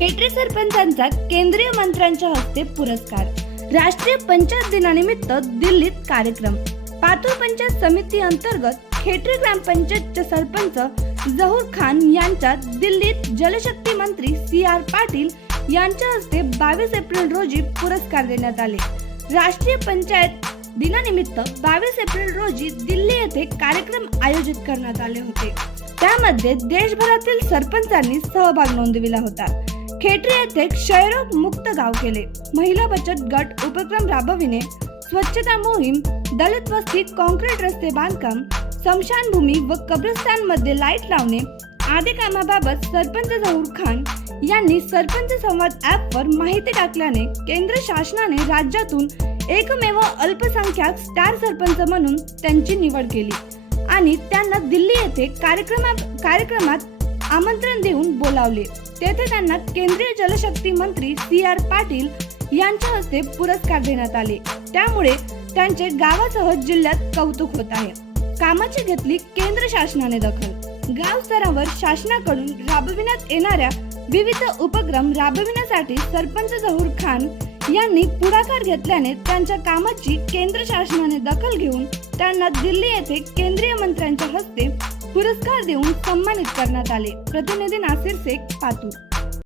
खेटरे सरपंचांचा केंद्रीय मंत्र्यांच्या हस्ते पुरस्कार। राष्ट्रीय पंचायत दिनानिमित्त दिल्लीत कार्यक्रम। पातूर पंचायत समिती अंतर्गत खेटरे ग्रामपंचायतचे सरपंच जहूर खान यांच्या दिल्लीत जलशक्ती मंत्री CR पाटील यांच्या हस्ते 22 एप्रिल रोजी पुरस्कार देण्यात आले। राष्ट्रीय पंचायत दिनानिमित्त 22 एप्रिल रोजी दिल्ली येथे कार्यक्रम आयोजित करण्यात आले होते। त्यामध्ये देशभरातील सरपंचांनी सहभाग नोंदविला होता। खेटरे येथे क्षयरोग मुक्त गाव केले, महिला बचत गट उपक्रम राबविणे, स्वच्छता मोहीम, दलित वस्ती कॉन्क्रीट रस्ते बांधकाम, स्मशानभूमी व कब्रिस्तानमध्ये लाईट लावणे आदी कामाबाबत सरपंच जहूर खान यांनी सरपंच संवाद ॲपवर माहिती टाकल्याने केंद्र शासनाने राज्यातून एकमेव अल्पसंख्याक स्टार सरपंच म्हणून त्यांची निवड केली आणि त्यांना दिल्ली येथे कार्यक्रमात आमंत्रण देऊन बोलावले। तेथे त्यांना केंद्रीय जलशक्ती मंत्री CR पाटील यांच्या हस्ते पुरस्कार देण्यात आले। त्यामुळे त्यांचे गावासह जिल्ह्यात कौतुक होत आहे। कामाची घेतली केंद्र शासनाने दखल। गाव स्तरावर शासनाकडून राबविण्यात येणाऱ्या विविध उपक्रम राबविण्यासाठी सरपंच जहूर खान यांनी पुढाकार घेतल्याने त्यांच्या कामाची केंद्र शासनाने दखल घेऊन त्यांना दिल्ली येथे केंद्रीय मंत्र्यांच्या हस्ते पुरस्कार देऊन सन्मानित करण्यात आले। प्रतिनिधी नासिर शेख, पातूर।